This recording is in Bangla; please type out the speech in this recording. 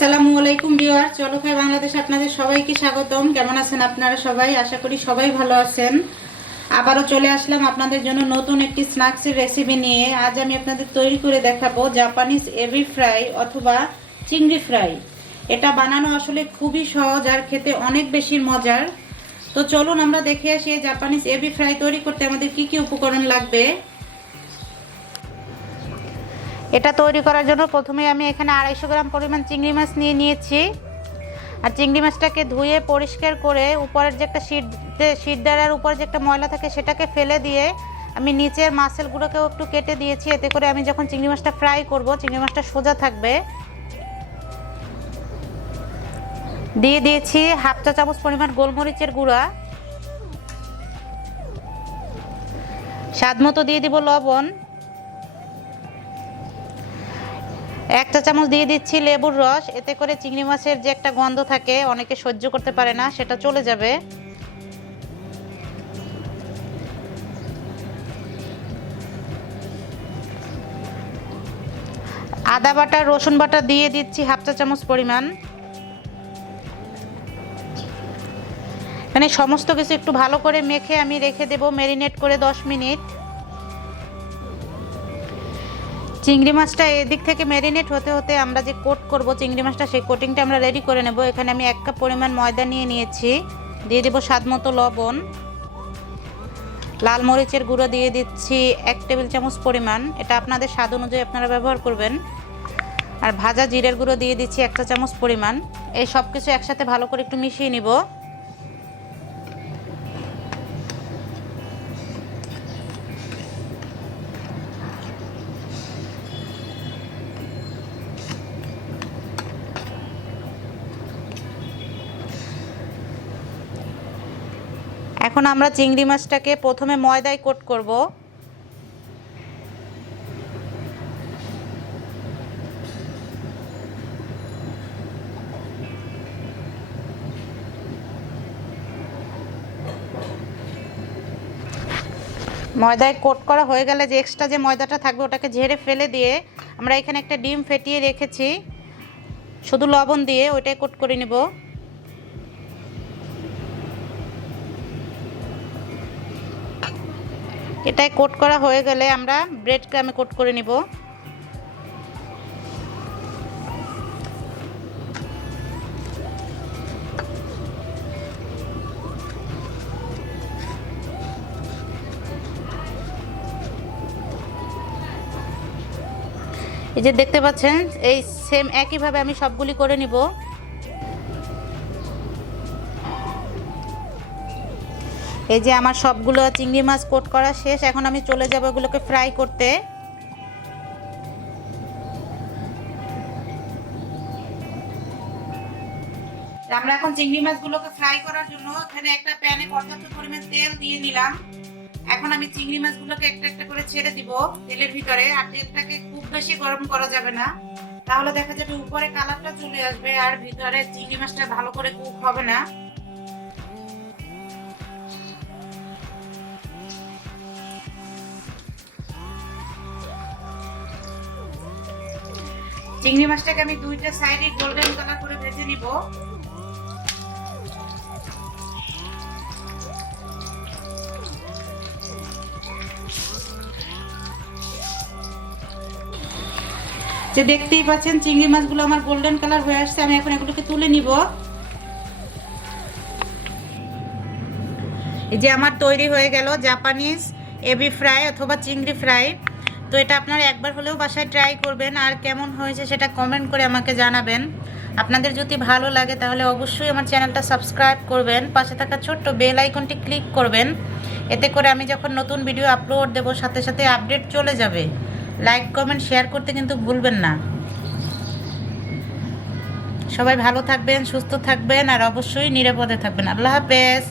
আসসালামু আলাইকুম ভিউয়ার, চলো খাই বাংলাদেশ আপনাদের সবাইকে স্বাগতম। কেমন আছেন আপনারা সবাই? আশা করি সবাই ভালো আছেন। আবারও চলে আসলাম আপনাদের জন্য নতুন একটি স্ন্যাক্সের রেসিপি নিয়ে। আজ আমি আপনাদের তৈরি করে দেখাবো জাপানিজ এবি ফ্রাই অথবা চিংড়ি ফ্রাই। এটা বানানো আসলে খুবই সহজ আর খেতে অনেক বেশি মজার। তো চলুন আমরা দেখে আসি জাপানিজ এবি ফ্রাই তৈরি করতে আমাদের কি কি উপকরণ লাগবে। এটা তৈরি করার জন্য প্রথমে আমি এখানে 250 গ্রাম পরিমাণ চিংড়ি মাছ নিয়ে নিয়েছি। আর চিংড়ি মাছটাকে ধুয়ে পরিষ্কার করে উপরের যে একটা শীট দ্বারার উপর যে একটা ময়লা থাকে সেটাকে ফেলে দিয়ে আমি নিচের মাছেলগুলোকেও একটু কেটে দিয়েছি, এতে করে আমি যখন চিংড়ি মাছটা ফ্রাই করব চিংড়ি মাছটা সোজা থাকবে। দিয়ে দিয়েছি হাফ চা চামচ পরিমাণ গোলমরিচের গুঁড়া, স্বাদ মতো দিয়ে দিব লবণ, 1 চা চামচ দিয়ে দিচ্ছি লেবুর রস, এতে করে চিংড়ি মাছের যে একটা গন্ধ থাকে অনেকে সহ্য করতে পারে না সেটা চলে যাবে। আদা বাটা রসুন বাটা দিয়ে দিচ্ছি হাফ চা চামচ পরিমাণ। মানে সমস্ত কিছু একটু ভালো করে মেখে আমি রেখে দেব ম্যারিনেট করে 10 মিনিট। চিংড়ি মাছটা এদিক থেকে ম্যারিনেট হতে হতে আমরা যে কোট করব চিংড়ি মাছটা সেই কোটিংটা আমরা রেডি করে নেব। এখানে আমি 1 কাপ পরিমাণ ময়দা নিয়ে নিয়েছি, দিয়ে দেব স্বাদ মতো লবণ, লাল মরিচের গুঁড়ো দিয়ে দিচ্ছি 1 টেবিল চামচ পরিমাণ, এটা আপনাদের স্বাদ অনুযায়ী আপনারা ব্যবহার করবেন। আর ভাজা জিরের গুঁড়ো দিয়ে দিচ্ছি 1 চা চামচ পরিমাণ। এই সব কিছু একসাথে ভালো করে একটু মিশিয়ে নিব। এখন আমরা চিংড়ি মাছটাকে প্রথমে ময়দায় কোট করব। ময়দায় কোট করা হয়ে গেলে যে এক্সট্রা যে ময়দাটা থাকবে ওটাকে ঝেড়ে ফেলে দিয়ে আমরা এখানে একটা ডিম ফেটিয়ে রেখেছি শুধু লবণ দিয়ে, ওইটাই কোট করে নেব। এটাই কোট করা হয়ে গেলে আমরা ব্রেড ক্রামে কোট করে নিব। এই যে দেখতে পাচ্ছেন এই সেম একইভাবে আমি সবগুলি করে নিব। এই যে আমার সবগুলো চিংড়ি মাছ কোট করা শেষ, এখন আমি চলে যাব এগুলোকে ফ্রাই করতে। আমরা এখন চিংড়ি মাছগুলোকে ফ্রাই করার জন্য এখানে একটা প্যানে পর্যাপ্ত পরিমাণ তেল দিয়ে নিলাম। এখন আমি চিংড়ি মাছগুলোকে একটা একটা করে ছেড়ে দিব তেলের ভিতরে। আর তেলটাকে খুব বেশি গরম করা যাবে না, তাহলে দেখা যাবে উপরে কালারটা চলে আসবে আর ভিতরে চিংড়ি মাছটা ভালো করে কুক হবে না। চিংড়ি মাছটাকে আমি দুইটা সাইডে গোল্ডেন কালার করে ভেজে নিব। যে দেখতেই পাচ্ছেন চিংড়ি মাছগুলো আমার গোল্ডেন কালার হয়ে আসছে, আমি এখন এগুলোকে তুলে নিব। এই যে আমার তৈরি হয়ে গেল জাপানিজ এবি ফ্রাই অথবা চিংড়ি ফ্রাই। তো এটা আপনারা একবার হলেও বাসায় ট্রাই করবেন আর কেমন হয়েছে সেটা কমেন্ট করে আমাকে জানাবেন। আপনাদের যদি ভালো লাগে তাহলে অবশ্যই আমার চ্যানেলটা সাবস্ক্রাইব করবেন, পাশে থাকা ছোট্ট বেল আইকনটি ক্লিক করবেন, এতে করে আমি যখন নতুন ভিডিও আপলোড দেব সাথে সাথে আপডেট চলে যাবে। লাইক কমেন্ট শেয়ার করতে কিন্তু ভুলবেন না। সবাই ভালো থাকবেন, সুস্থ থাকবেন আর অবশ্যই নিরাপদে থাকবেন। আল্লাহ হাফেজ।